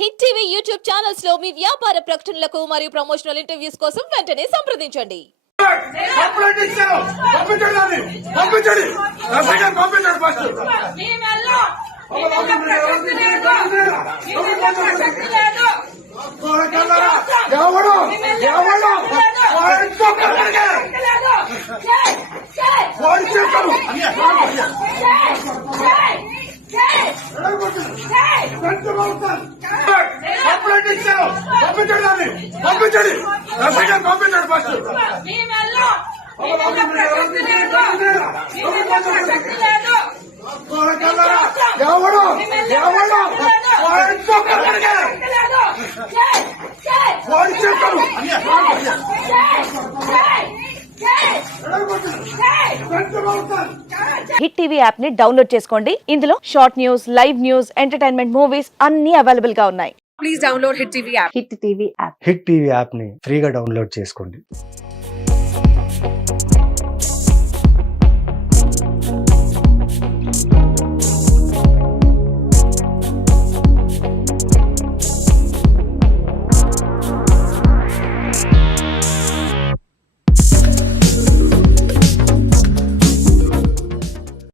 Hit TV YouTube channels లో మీ వ్యాపార ప్రకటనలకు మరియు ప్రమోషనల్ ఇంటర్వ్యూస్ కోసం వెంటనే సంప్రదించండి. హిట్ టీవీ యాప్ ని డౌన్లోడ్ చేసుకోండి. ఇందులో short news, live news, entertainment movies అన్ని అవైలబుల్ గా ఉన్నాయి. Please download Hit TV app. Hit TV app hit TV app ని ఫ్రీగా డౌన్లోడ్ చేసుకోండి.